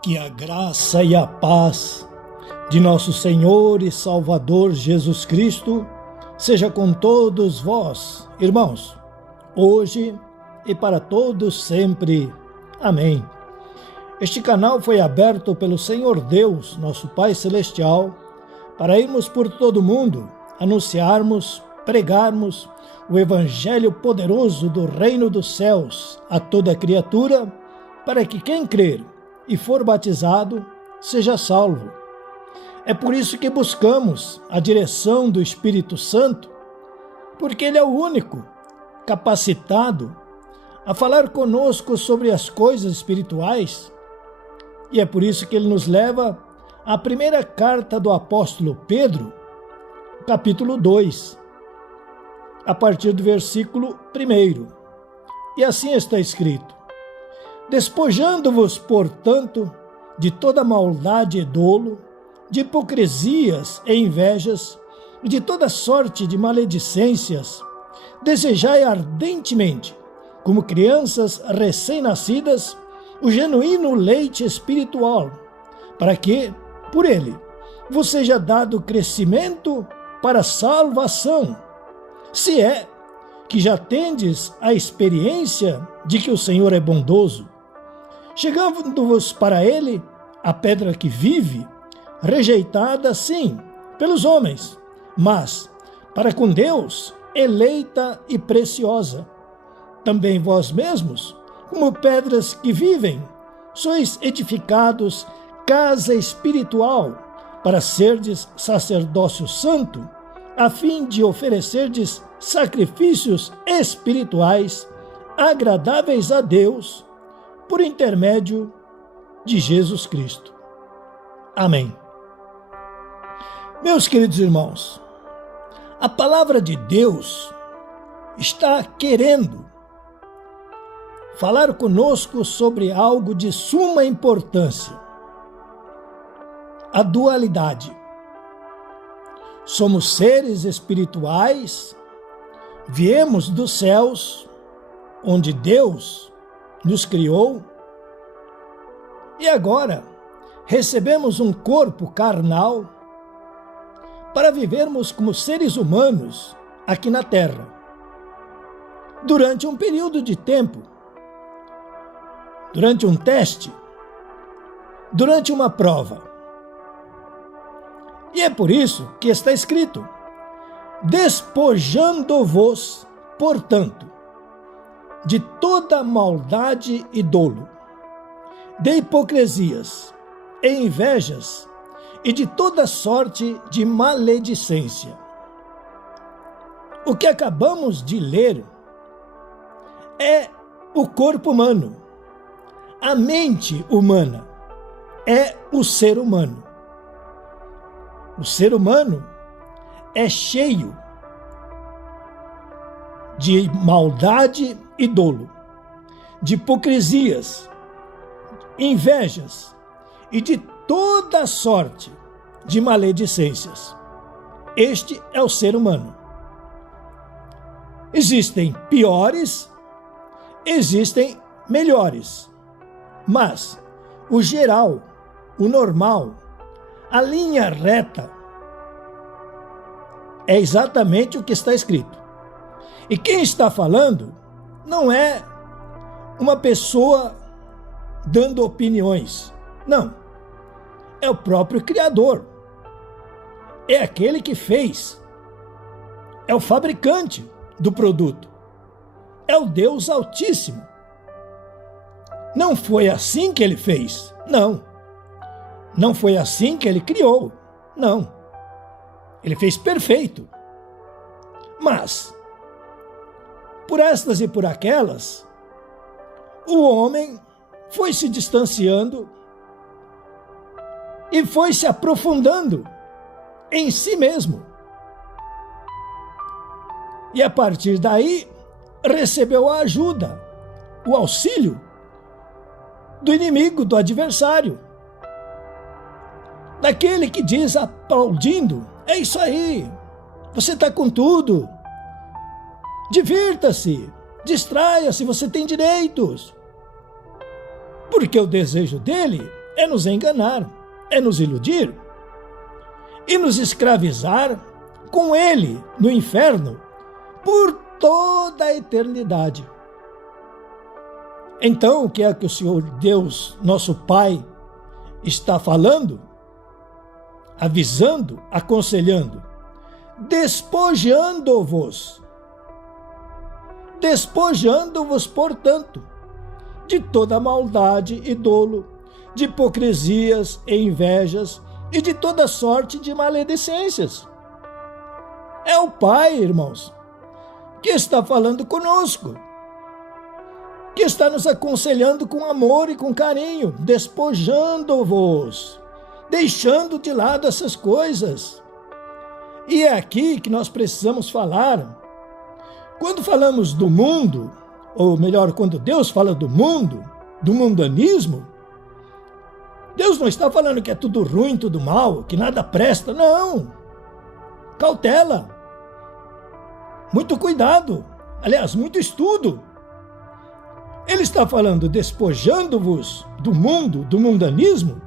Que a graça e a paz de nosso Senhor e Salvador Jesus Cristo seja com todos vós, irmãos, hoje e para todos sempre. Amém. Este canal foi aberto pelo Senhor Deus, nosso Pai Celestial, para irmos por todo o mundo, anunciarmos, pregarmos o Evangelho poderoso do Reino dos Céus a toda criatura, para que quem crer e for batizado, seja salvo. É por isso que buscamos a direção do Espírito Santo, porque Ele é o único capacitado a falar conosco sobre as coisas espirituais, e é por isso que Ele nos leva à primeira carta do apóstolo Pedro, capítulo 2, a partir do versículo 1. E assim está escrito: despojando-vos, portanto, de toda maldade e dolo, de hipocrisias e invejas, e de toda sorte de maledicências, desejai ardentemente, como crianças recém-nascidas, o genuíno leite espiritual, para que, por ele, vos seja dado crescimento para a salvação, se é que já tendes a experiência de que o Senhor é bondoso, chegando-vos para ele a pedra que vive, rejeitada, sim, pelos homens, mas para com Deus eleita e preciosa. Também vós mesmos, como pedras que vivem, sois edificados casa espiritual, para serdes sacerdócio santo, a fim de oferecerdes sacrifícios espirituais agradáveis a Deus, por intermédio de Jesus Cristo. Amém. Meus queridos irmãos, a palavra de Deus está querendo falar conosco sobre algo de suma importância: a dualidade. Somos seres espirituais, viemos dos céus, onde Deus nos criou, e agora recebemos um corpo carnal para vivermos como seres humanos aqui na Terra, durante um período de tempo, durante um teste, durante uma prova. E é por isso que está escrito: despojando-vos, portanto, de toda maldade e dolo, de hipocrisias e invejas, e de toda sorte de maledicência. O que acabamos de ler é o corpo humano, a mente humana, é o ser humano. O ser humano é cheio de maldade e dolo, de hipocrisias, invejas e de toda sorte de maledicências. Este é o ser humano. Existem piores, existem melhores, mas o geral, o normal, a linha reta é exatamente o que está escrito. E quem está falando não é uma pessoa dando opiniões. Não. É o próprio Criador. É aquele que fez. É o fabricante do produto. É o Deus Altíssimo. Não foi assim que ele fez? Não. Não foi assim que ele criou? Não. Ele fez perfeito. Mas, por estas e por aquelas, o homem foi se distanciando e foi se aprofundando em si mesmo. E a partir daí, recebeu a ajuda, o auxílio do inimigo, do adversário. Daquele que diz aplaudindo: é isso aí, você está com tudo, divirta-se, distraia-se, você tem direitos. Porque o desejo dele é nos enganar, é nos iludir e nos escravizar com ele no inferno por toda a eternidade. Então, o que é que o Senhor Deus, nosso Pai, está falando? Avisando, aconselhando, despojando-vos, portanto, de toda maldade e dolo, de hipocrisias e invejas e de toda sorte de maledicências. É o Pai, irmãos, que está falando conosco, que está nos aconselhando com amor e com carinho, despojando-vos, deixando de lado essas coisas. E é aqui que nós precisamos falar. Quando falamos do mundo, ou melhor, quando Deus fala do mundo, do mundanismo, Deus não está falando que é tudo ruim, tudo mal, que nada presta, não. Cautela, muito cuidado, aliás, muito estudo. Ele está falando despojando-vos do mundo, do mundanismo,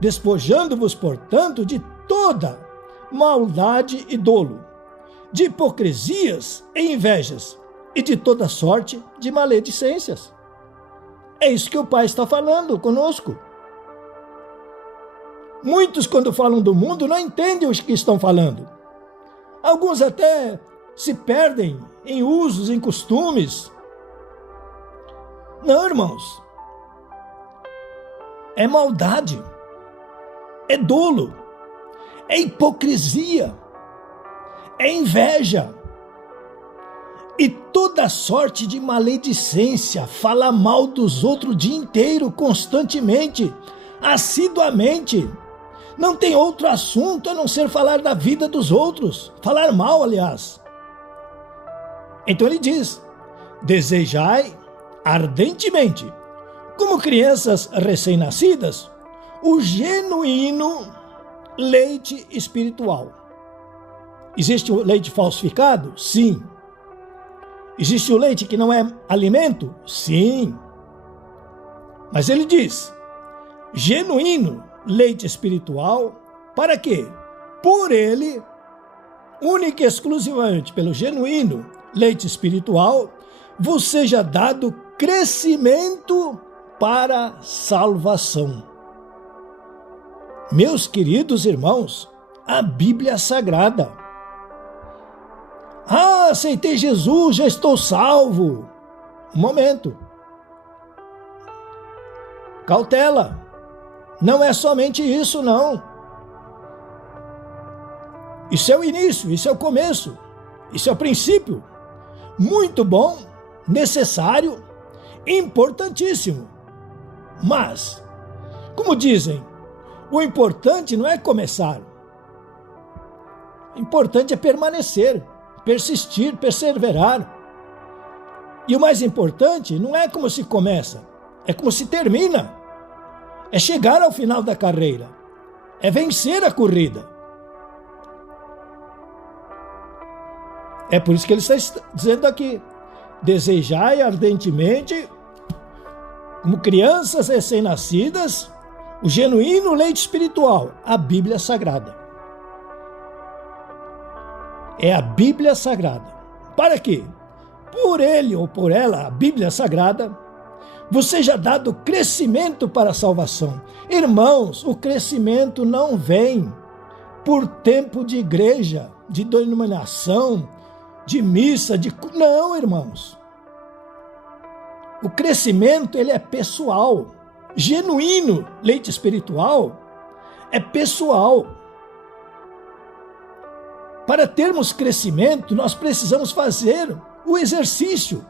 despojando-vos, portanto, de toda maldade e dolo, de hipocrisias e invejas e de toda sorte de maledicências. É isso que o Pai está falando conosco. Muitos, quando falam do mundo, não entendem o que estão falando. Alguns até se perdem em usos, em costumes. Não, irmãos. É maldade, é dolo, é hipocrisia, é inveja e toda sorte de maledicência. Fala mal dos outros o dia inteiro, constantemente, assiduamente. Não tem outro assunto a não ser falar da vida dos outros, falar mal, aliás. Então ele diz: desejai ardentemente, como crianças recém-nascidas, o genuíno leite espiritual. Existe o leite falsificado? Sim. Existe o leite que não é alimento? Sim. Mas ele diz: genuíno leite espiritual, para quê? Por ele, única e exclusivamente pelo genuíno leite espiritual, vos seja dado crescimento para salvação. Meus queridos irmãos, a Bíblia Sagrada. Ah, aceitei Jesus, já estou salvo. Um momento. Cautela. Não é somente isso, não. Isso é o início, isso é o começo, isso é o princípio. Muito bom, necessário, importantíssimo. Mas, como dizem, o importante não é começar. O importante é permanecer, persistir, perseverar. E o mais importante não é como se começa, é como se termina. É chegar ao final da carreira, é vencer a corrida. É por isso que ele está dizendo aqui: desejai ardentemente, como crianças recém-nascidas, o genuíno leite espiritual, a Bíblia Sagrada. É a Bíblia Sagrada. Para quê? Por ele ou por ela, a Bíblia Sagrada, vos seja dado crescimento para a salvação. Irmãos, o crescimento não vem por tempo de igreja, de denominação, de missa, Não, irmãos. O crescimento, ele é pessoal. Genuíno leite espiritual é pessoal. Para termos crescimento, nós precisamos fazer o exercício.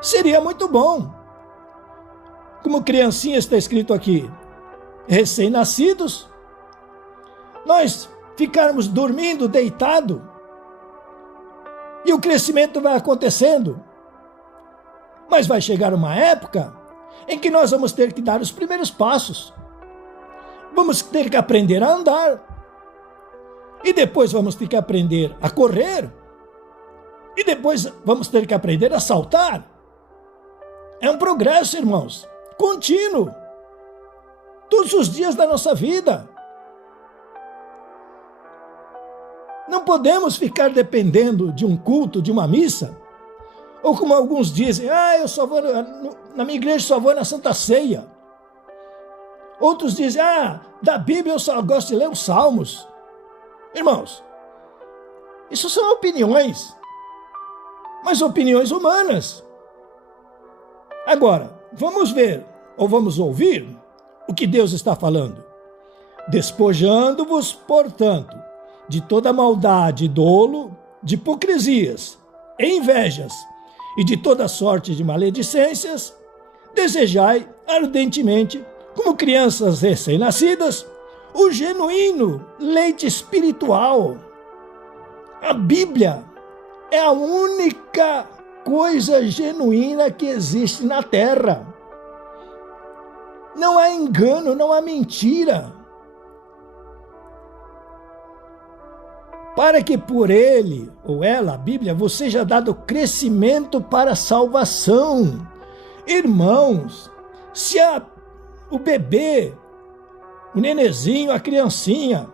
Seria muito bom. Como criancinha está escrito aqui, recém-nascidos, nós ficarmos dormindo, deitado, e o crescimento vai acontecendo. Mas vai chegar uma época em que nós vamos ter que dar os primeiros passos. Vamos ter que aprender a andar. E depois vamos ter que aprender a correr. E depois vamos ter que aprender a saltar. É um progresso, irmãos, contínuo. todos os dias da nossa vida. Não podemos ficar dependendo de um culto, de uma missa, ou como alguns dizem, eu só vou na minha igreja, só vou na Santa Ceia. Outros dizem, da Bíblia eu só gosto de ler os Salmos. Irmãos, isso são opiniões, mas opiniões humanas. Agora, vamos ver, ou vamos ouvir, o que Deus está falando. Despojando-vos, portanto, de toda maldade e dolo, de hipocrisias e invejas, e de toda sorte de maledicências, desejai ardentemente, como crianças recém-nascidas, o genuíno leite espiritual. A Bíblia é a única coisa genuína que existe na terra. Não há engano, não há mentira. Para que por ele, ou ela, a Bíblia, vos seja dado crescimento para a salvação. Irmãos, se o bebê, o nenezinho, a criancinha,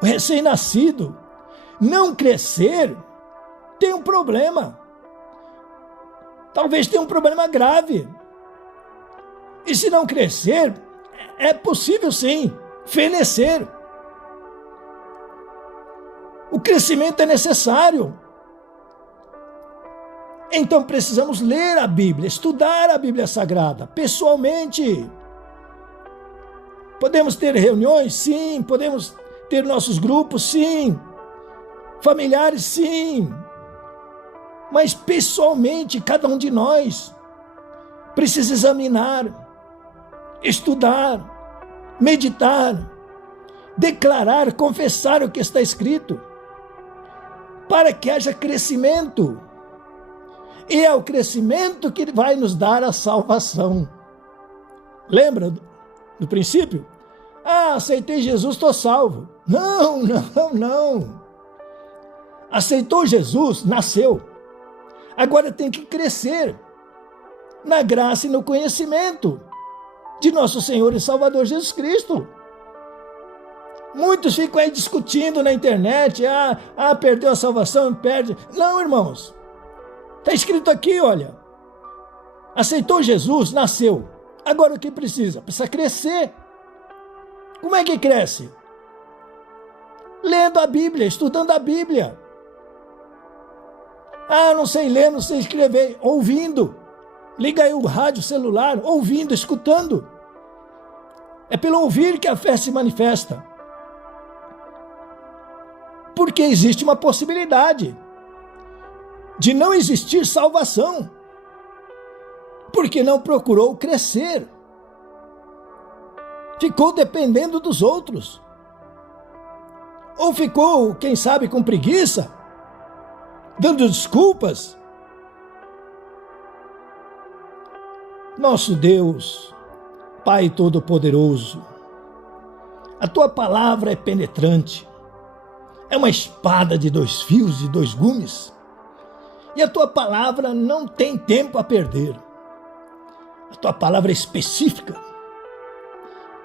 o recém-nascido, não crescer, tem um problema. Talvez tenha um problema grave. E se não crescer, é possível sim, fenecer. O crescimento é necessário. Então precisamos ler a Bíblia, estudar a Bíblia Sagrada, pessoalmente. Podemos ter reuniões? Sim. Podemos ter nossos grupos? Sim. Familiares? Sim. Mas pessoalmente, cada um de nós precisa examinar, estudar, meditar, declarar, confessar o que está escrito, para que haja crescimento. E é o crescimento que vai nos dar a salvação. Lembra do princípio? Aceitei Jesus, estou salvo. Não. Aceitou Jesus, nasceu. Agora tem que crescer na graça e no conhecimento de nosso Senhor e Salvador Jesus Cristo. Muitos ficam aí discutindo na internet, perdeu a salvação, perde. Não, irmãos. Está escrito aqui, olha. Aceitou Jesus, nasceu. Agora o que precisa? Precisa crescer. Como é que cresce? Lendo a Bíblia, estudando a Bíblia. Não sei ler, não sei escrever. Ouvindo. Liga aí o rádio, celular, ouvindo, escutando. É pelo ouvir que a fé se manifesta. Porque existe uma possibilidade de não existir salvação, porque não procurou crescer, ficou dependendo dos outros, ou ficou, quem sabe, com preguiça, dando desculpas. Nosso Deus, Pai Todo-Poderoso, a Tua palavra é penetrante, é uma espada de 2 fios, de 2 gumes, e a Tua palavra não tem tempo a perder. A Tua palavra é específica.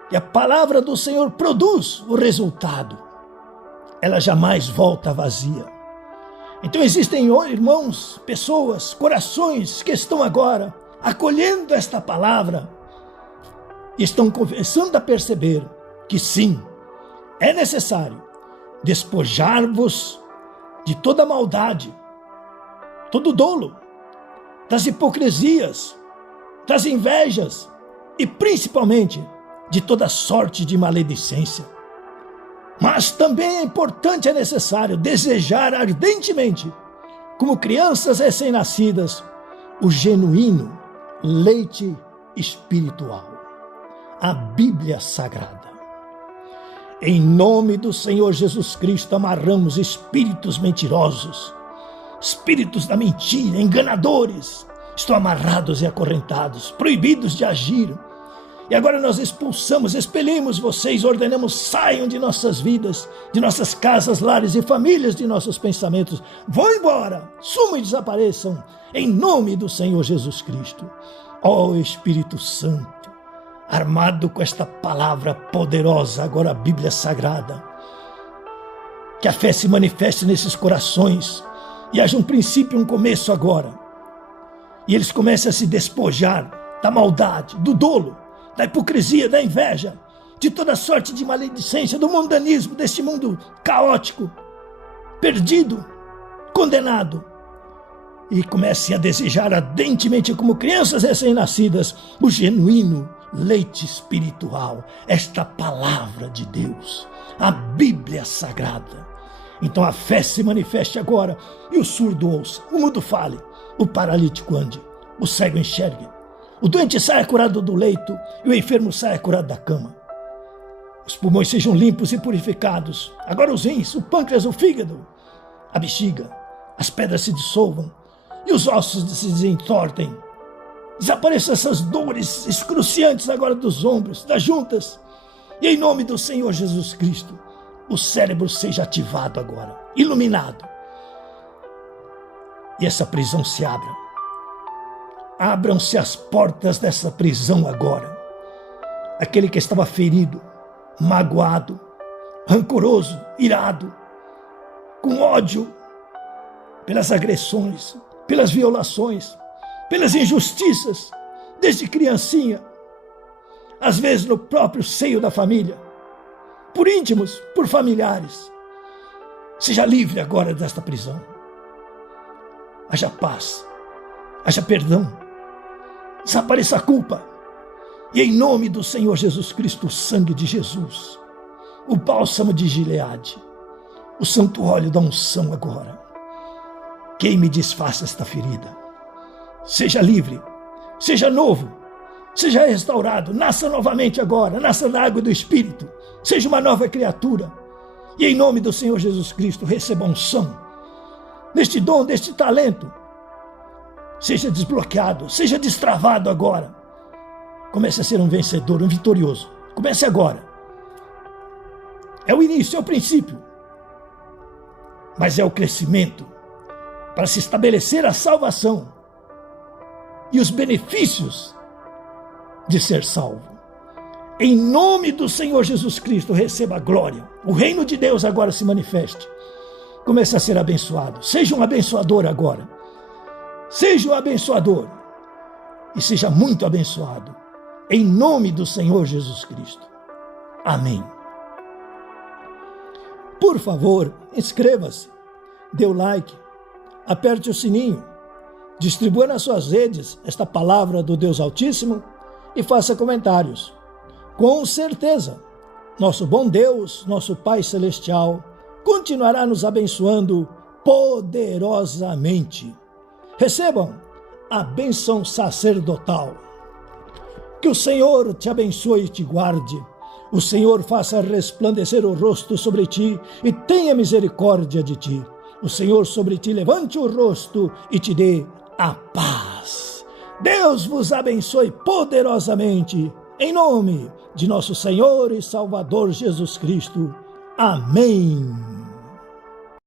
E a palavra do Senhor produz o resultado. Ela jamais volta vazia. Então existem, irmãos, pessoas, corações que estão agora acolhendo esta palavra e estão começando a perceber que sim, é necessário despojar-vos de toda maldade, todo dolo, das hipocrisias, das invejas e principalmente de toda sorte de maledicência. Mas também é importante, é necessário desejar ardentemente, como crianças recém-nascidas, o genuíno leite espiritual, a Bíblia Sagrada. Em nome do Senhor Jesus Cristo, amarramos espíritos mentirosos, espíritos da mentira, enganadores, estão amarrados e acorrentados, proibidos de agir. E agora nós expulsamos, expelimos vocês, ordenamos, saiam de nossas vidas, de nossas casas, lares e famílias, de nossos pensamentos. Vão embora, sumam e desapareçam, em nome do Senhor Jesus Cristo. Ó Espírito Santo, armado com esta palavra poderosa, agora a Bíblia Sagrada. Que a fé se manifeste nesses corações e haja um princípio, um começo agora. E eles comecem a se despojar da maldade, do dolo, da hipocrisia, da inveja, de toda sorte de maledicência, do mundanismo, deste mundo caótico, perdido, condenado. E comecem a desejar ardentemente, como crianças recém-nascidas, o genuíno leite espiritual, esta palavra de Deus, a Bíblia Sagrada. Então a fé se manifeste agora e o surdo ouça, o mudo fale, o paralítico ande, o cego enxergue, o doente saia curado do leito e o enfermo saia curado da cama. Os pulmões sejam limpos e purificados. Agora os rins, o pâncreas, o fígado, a bexiga, as pedras se dissolvam e os ossos se desentortem. Desapareçam essas dores excruciantes agora dos ombros, das juntas. E em nome do Senhor Jesus Cristo, o cérebro seja ativado agora, iluminado. E essa prisão se abra. Abram-se as portas dessa prisão agora. Aquele que estava ferido, magoado, rancoroso, irado, com ódio pelas agressões, pelas violações, pelas injustiças, desde criancinha, às vezes no próprio seio da família, por íntimos, por familiares. Seja livre agora desta prisão. Haja paz, haja perdão, desapareça a culpa. E em nome do Senhor Jesus Cristo, o sangue de Jesus, o bálsamo de Gileade, o santo óleo da unção agora, queime e desfaça esta ferida. Seja livre, seja novo, seja restaurado, nasça novamente agora, nasça da água do Espírito, seja uma nova criatura. E em nome do Senhor Jesus Cristo, receba unção neste dom, deste talento. Seja desbloqueado, seja destravado agora. Comece a ser um vencedor, um vitorioso. Comece agora. É o início, é o princípio. Mas é o crescimento para se estabelecer a salvação e os benefícios de ser salvo. Em nome do Senhor Jesus Cristo, receba a glória. O reino de Deus agora se manifeste. Comece a ser abençoado. Seja um abençoador agora. Seja um abençoador. E seja muito abençoado. Em nome do Senhor Jesus Cristo. Amém. Por favor, inscreva-se, dê o like, aperte o sininho, distribua nas suas redes esta palavra do Deus Altíssimo e faça comentários. Com certeza, nosso bom Deus, nosso Pai Celestial, continuará nos abençoando poderosamente. Recebam a bênção sacerdotal. Que o Senhor te abençoe e te guarde. O Senhor faça resplandecer o rosto sobre ti e tenha misericórdia de ti. O Senhor sobre ti levante o rosto e te dê a paz. Deus vos abençoe poderosamente. Em nome de nosso Senhor e Salvador Jesus Cristo. Amém.